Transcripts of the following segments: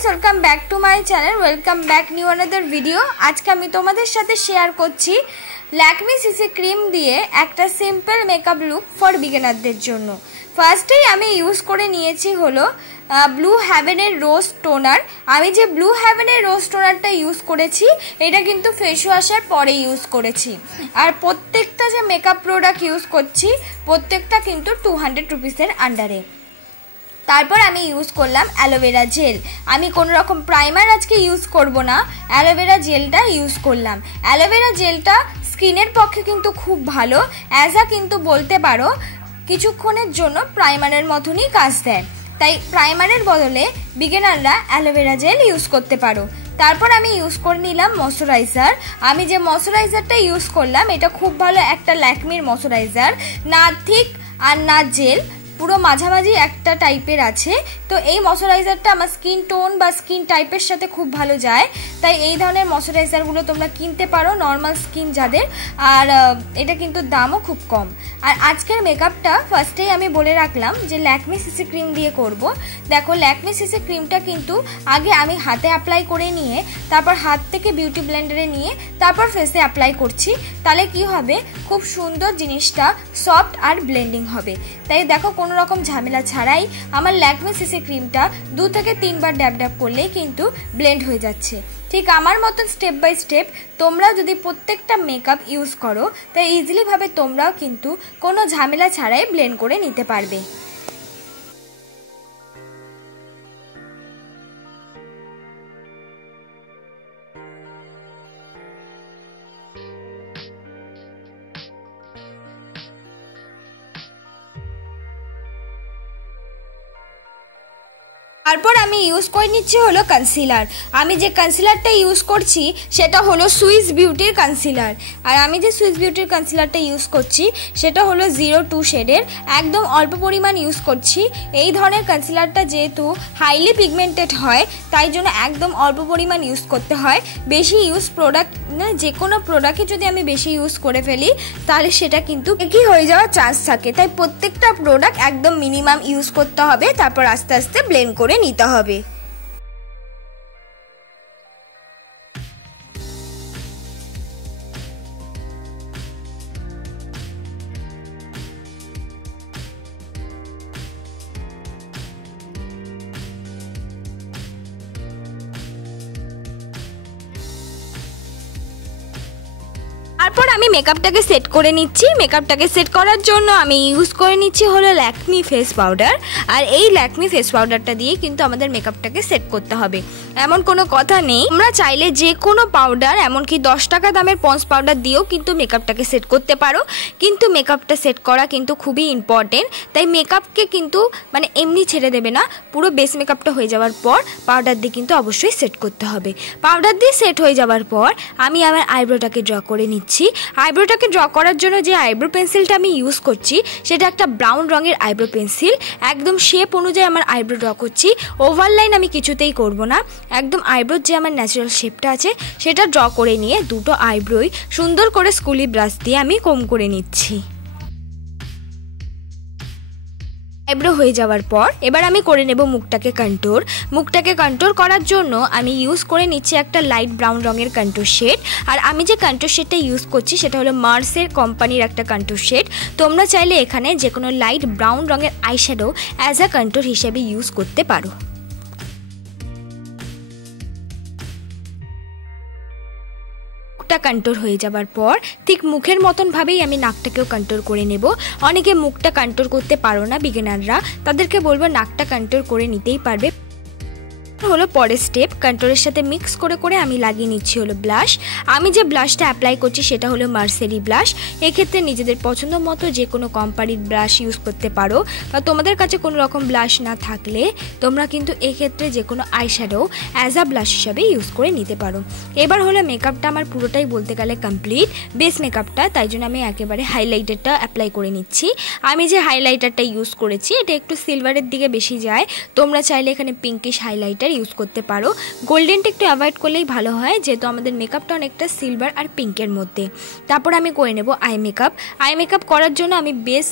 Guys welcome back to my channel welcome back new another video. आज के तोमादेर साथे शेयर करछि लैक्मे सीसी क्रीम दिए एक सिम्पल मेकअप लुक फर बिगिनारदेर जोन्नो। फार्स्टेई आमी यूज करे नियेछि हलो ब्लू हेवेनेर रोज टोनार। आमी जे ब्लू हेवेनेर रोज टोनारटा यूज करेछि एटा किन्तु फेस वाशेर परे यूज करेछि और प्रत्येकटा जे मेकअप प्रोडक्ट यूज करछि प्रत्येकटा किन्तु 200 रुपिसेर आंडारे। तारपर आमी यूज करलाम एलोवेरा जेल। आमी कोनो रकम प्राइमार आज के यूज करब ना, एलोवेरा जेलटा यूज करलाम। एलोवेरा जेलटा स्किनेर पक्षे किन्तु खूब भालो, एजा किन्तु बोलते पारो किछुक्षणेर जोन्नो प्राइमारेर मतोई काज देय। ताई प्राइमारेर बदले बिगिनाररा एलोवेरा जेल यूज करते पारो। तारपर आमी यूज करे निलाम मयश्चाराइजार। आमी जे मयश्चाराइजारटा यूज करलाम एटा खूब भालो एकटा लैक्मेर मयश्चाराइजार, ना थिक और ना जेल, पुरो माझामाझी एकटा टाइपेर आछे। तो এই ময়শ্চারাইজারটা আমার স্কিন টোন বা স্কিন টাইপের সাথে খুব ভালো যায়, তাই এই ধরনের ময়শ্চারাইজারগুলো তোমরা কিনতে পারো নরমাল স্কিন যাদের। আর এটা কিন্তু দামও খুব কম। আর আজকের মেকআপটা ফার্স্টেই আমি বলে রাখলাম যে ল্যাকমে সিসি ক্রিম দিয়ে করব। দেখো ল্যাকমে সিসি ক্রিমটা কিন্তু আগে আমি হাতে অ্যাপ্লাই করে নিয়ে তারপর হাত থেকে বিউটি ব্লেন্ডারে নিয়ে তারপর ফেসে অ্যাপ্লাই করছি, তাহলে কি হবে খুব সুন্দর জিনিসটা সফট আর ব্লেন্ডিং হবে। তাই দেখো কোনো রকম ঝামেলা ছাড়াই আমার ল্যাকমে সিসি ক্রিমটা 2 থেকে 3 বার ড্যাব ড্যাব করলেই কিন্তু ব্লেন্ড হয়ে যাচ্ছে। ঠিক আমার মতন স্টেপ বাই স্টেপ তোমরা যদি প্রত্যেকটা মেকআপ ইউজ করো তাই ইজিলি ভাবে তোমরাও কিন্তু কোনো ঝামেলা ছাড়াই ব্লেন্ড করে নিতে পারবে। তারপর আমি ইউজ করে নিচ্ছি হলো কনসিলার। আমি যে কনসিলারটা ইউজ করছি সেটা হলো সুইস বিউটির কনসিলার। আর আমি যে সুইস বিউটির কনসিলারটা ইউজ করছি সেটা হলো 02 শেডের, একদম অল্প পরিমাণ ইউজ করছি। এই ধরনের কনসিলারটা যেহেতু হাইলি পিগমেন্টেড হয় তাই জন্য একদম অল্প পরিমাণ ইউজ করতে হয়। বেশি ইউজ প্রোডাক্ট না, যে কোনো প্রোডাক্টে যদি আমি বেশি ইউজ করে ফেলি তাহলে সেটা কিন্তু একই হয়ে যাওয়ার চান্স থাকে। তাই প্রত্যেকটা প্রোডাক্ট একদম মিনিমাম ইউজ করতে হবে, তারপর আস্তে আস্তে ব্লেন্ড করে নিতে হবে। তারপর আমি মেকআপটাকে সেট করে নিচ্ছি। মেকআপটাকে সেট করার জন্য আমি ইউজ করে নিচ্ছি হলো ল্যাকমি ফেস পাউডার। আর এই ল্যাকমি ফেস পাউডারটা দিয়ে কিন্তু আমাদের মেকআপটাকে সেট করতে হবে, এমন কোনো কথা নেই। আমরা চাইলে যে কোনো পাউডার, এমনকি 10 টাকা দামের পন্স পাউডার দিয়েও কিন্তু মেকআপটাকে সেট করতে পারো, কিন্তু মেকআপটা সেট করা কিন্তু খুবই ইম্পর্টেন্ট। তাই মেকআপকে কিন্তু মানে এমনি ছেড়ে দেবে না, পুরো বেস মেকআপটা হয়ে যাওয়ার পর পাউডার দিয়ে কিন্তু অবশ্যই সেট করতে হবে। পাউডার দিয়ে সেট হয়ে যাওয়ার পর আমি আমার আইব্রোটাকে ড্র করে নিচ্ছি। আইব্রোটাকে ড্র করার জন্য যে আইব্রো পেন্সিলটা আমি ইউজ করছি সেটা একটা ব্রাউন রঙের আইব্রো পেন্সিল। একদম শেপ অনুযায়ী আমার আইব্রো ড্র করছি, ওভারলাইন আমি কিছুতেই করব না। একদম আইব্রোর যে আমার ন্যাচারাল শেপটা আছে সেটা ড্র করে নিয়ে দুটো আইব্রোই সুন্দর করে স্কুলি ব্রাশ দিয়ে আমি কম করে নিচ্ছি। আইব্রো হয়ে যাওয়ার পর এবার আমি করে নেব মুখটাকে কন্ট্যুর। মুখটাকে কন্ট্যুর করার জন্য আমি ইউজ করে নিচ্ছি একটা লাইট ব্রাউন রঙের কন্ট্যুর শেড। আর আমি যে কন্ট্যুর শেডটা ইউজ করছি সেটা হলো মার্সের কোম্পানির একটা কন্ট্যুর শেড। তোমরা চাইলে এখানে যে কোনো লাইট ব্রাউন রঙের আইশ্যাডো অ্যাজ আ কন্ট্যুর হিসেবে ইউজ করতে পারো। কন্ট্যুর হয়ে যাবার পর ঠিক মুখের মতন ভাবেই আমি নাকটাকেও কন্ট্যুর করে নেব। অনেকে মুখটা কন্ট্যুর করতে পারো না বিগিনাররা, তাদেরকে বলবো নাকটা কন্ট্যুর করে নিতেই পারবে। হলো পরের স্টেপ, কন্ট্যুরের সাথে মিক্স করে করে আমি লাগিয়ে নিচ্ছি হলো ব্লাশ। আমি যে ব্লাশটা অ্যাপ্লাই করছি সেটা হলো মার্সেরি ব্লাশ। এক্ষেত্রে নিজেদের পছন্দ মতো যে কোনো কোম্পানির ব্লাশ ইউজ করতে পারো, বা তোমাদের কাছে কোনো রকম ব্লাশ না থাকলে তোমরা কিন্তু এক্ষেত্রে যে কোনো আইশ্যাডো অ্যাজ আ ব্লাশ হিসাবে ইউজ করে নিতে পারো। এবার হলো মেকআপটা আমার পুরোটাই বলতে গেলে কমপ্লিট, বেস মেকআপটা, তাই জন্য আমি একেবারে হাইলাইটারটা অ্যাপ্লাই করে নিচ্ছি। আমি যে হাইলাইটারটা ইউজ করেছি এটা একটু সিলভারের দিকে বেশি যায়, তোমরা চাইলে এখানে পিঙ্কিশ হাইলাইটার কালার ইউজ করতে পারো। গোল্ডেনটা একটু অ্যাভয়েড করলেই ভালো হয়, যেহেতু আমাদের মেকআপটা অনেকটা সিলভার আর পিঙ্কের মধ্যে। তারপর আমি করে নেব আই মেকআপ। আই মেকআপ করার জন্য আমি বেস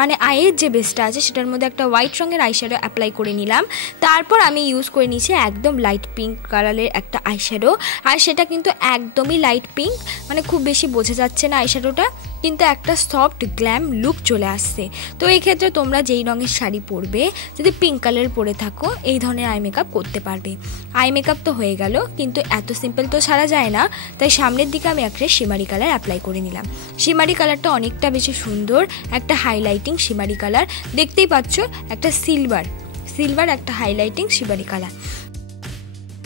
মানে আইয়ের যে বেসটা আছে সেটার মধ্যে একটা হোয়াইট রঙের আইশ্যাডো অ্যাপ্লাই করে নিলাম। তারপর আমি ইউজ করে নিয়েছি একদম লাইট পিঙ্ক কালারের একটা আইশ্যাডো, আর সেটা কিন্তু একদমই লাইট পিঙ্ক, মানে খুব বেশি বোঝা যাচ্ছে না আইশ্যাডোটা, কিন্তু একটা সফট গ্ল্যাম লুক চলে আসছে। তো এই ক্ষেত্রে তোমরা যেই রঙের শাড়ি পরবে, যদি পিঙ্ক কালার পরে থাকো, এই ধরনের আই মেকআপ করতে পারবে। আই মেকআপ তো হয়ে গেল, কিন্তু এত সিম্পল তো সারা যায় না, তাই সামনের দিকে আমি একটা শিমারি কালার অ্যাপ্লাই করে নিলাম। শিমারি কালারটা অনেকটা বেশি সুন্দর, একটা হাইলাইটিং শিমারি কালার, দেখতেই পাচ্ছ একটা সিলভার একটা হাইলাইটিং শিমারি কালার।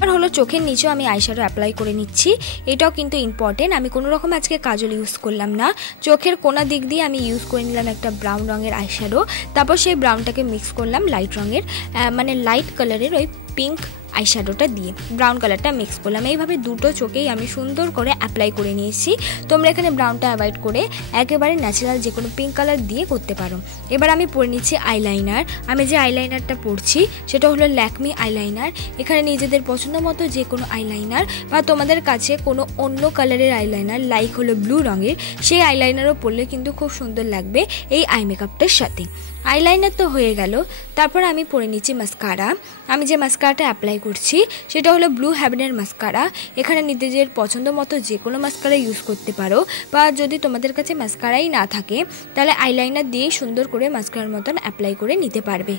আর হলো চোখের নিচেও আমি আইশ্যাডো অ্যাপ্লাই করে নিচ্ছি, এটাও কিন্তু ইম্পর্টেন্ট। আমি কোনো রকম আজকে কাজল ইউজ করলাম না, চোখের কোনা দিক দিয়ে আমি ইউজ করে নিলাম একটা ব্রাউন রঙের আইশ্যাডো। তারপর সেই ব্রাউনটাকে মিক্স করলাম লাইট রঙের মানে লাইট কালারের ওই পিঙ্ক আইশ্যাডোটা দিয়ে ব্রাউন কালারটা মিক্স করলাম। এইভাবে দুটো চোখেই আমি সুন্দর করে অ্যাপ্লাই করে নিয়েছি। তোমরা এখানে ব্রাউনটা অ্যাভয়েড করে একেবারে ন্যাচারাল যে কোনো পিঙ্ক কালার দিয়ে করতে পারো। এবার আমি পরে নিচ্ছি আইলাইনার। আমি যে আইলাইনারটা পরছি সেটা হলো ল্যাকমি আইলাইনার। এখানে নিজেদের পছন্দ মতো যে কোনো আইলাইনার বা তোমাদের কাছে কোনো অন্য কালারের আইলাইনার লাইক হলো ব্লু রঙের, সেই আইলাইনারও পরলে কিন্তু খুব সুন্দর লাগবে এই আই মেকআপটার সাথে। আইলাইনার তো হয়ে গেল, তারপর আমি পরে নিচ্ছি মাস্কারা। আমি যে মাস্কারাটা অ্যাপ্লাই করছি সেটা হলো ব্লু হেভেনের মাস্কারা। এখানে নিজেদের পছন্দ মতো যে কোনো মাস্কারা ইউজ করতে পারো, বা যদি তোমাদের কাছে মাস্কারাই না থাকে তাহলে আইলাইনার দিয়েই সুন্দর করে মাস্কারার মতন অ্যাপ্লাই করে নিতে পারবে।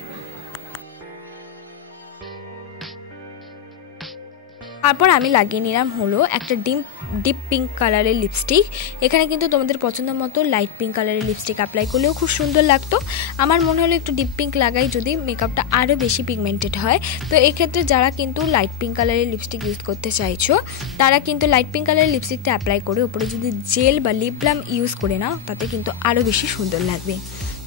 তারপর আমি লাগিয়ে নিলাম হলো একটা ডিপ পিঙ্ক কালারের লিপস্টিক। এখানে কিন্তু তোমাদের পছন্দ মতো লাইট পিঙ্ক কালারের লিপস্টিক অ্যাপ্লাই করলেও খুব সুন্দর লাগতো। আমার মনে হলো একটু ডিপ পিঙ্ক লাগাই, যদি মেকআপটা আরও বেশি পিগমেন্টেড হয়। তো এক্ষেত্রে যারা কিন্তু লাইট পিঙ্ক কালারের লিপস্টিক ইউজ করতে চাইছো, তারা কিন্তু লাইট পিঙ্ক কালারের লিপস্টিকটা অ্যাপ্লাই করে উপরে যদি জেল বা লিপ বাম ইউজ করে নাও, তাতে কিন্তু আরও বেশি সুন্দর লাগবে।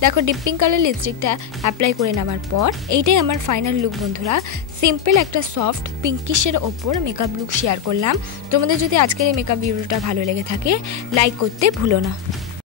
দেখো ডিপ পিঙ্ক কালার লিপস্টিকটা অ্যাপ্লাই করে নেওয়ার পর এইটাই আমার ফাইনাল লুক বন্ধুরা। সিম্পল একটা সফট পিঙ্কিশের ওপর মেকআপ লুক শেয়ার করলাম। তোমাদের যদি আজকের এই মেকআপ ভিডিওটা ভালো লেগে থাকে, লাইক করতে ভুলো না।